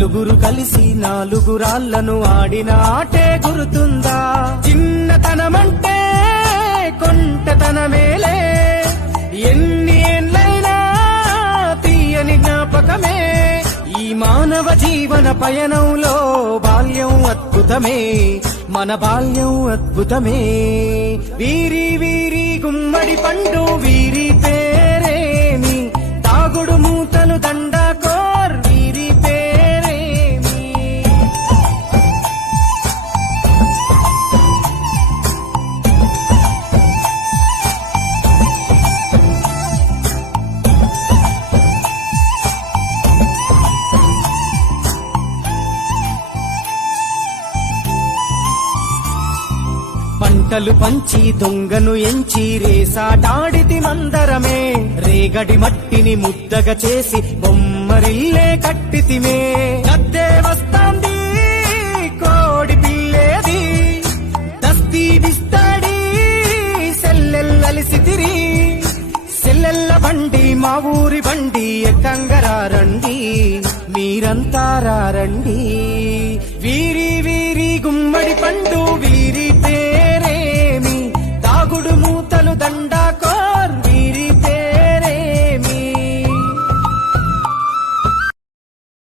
నలుగురు కలిసి నాలుగు రాళ్ళను ఆడిన ఆటే గురుతుందా? చిన్నతనమంటే కొంటతనమేలే. ఎన్ని ఏళ్ళైనా తీయని జ్ఞాపకమే. ఈ మానవ జీవన పయనంలో బాల్యం అద్భుతమే. మన బాల్యం అద్భుతమే. వీరి వీరి గుమ్మడి పండు వీరి పంటలు పంచి దొంగను ఎంచి రేసాటాడితి మందరమే. రేగడి మట్టిని ముద్దగా చేసి బొమ్మరిల్లే కట్టితిమే. గద్దే వస్తాంది కోడి పిల్లేది. దస్తీ సెల్లెల్లలిసి తిరి. సెల్లెల్ల బండి మా ఊరి బండి ఎక్కంగరారండి మీరంతా రండి. వీరి వీరి గుమ్మడి పండు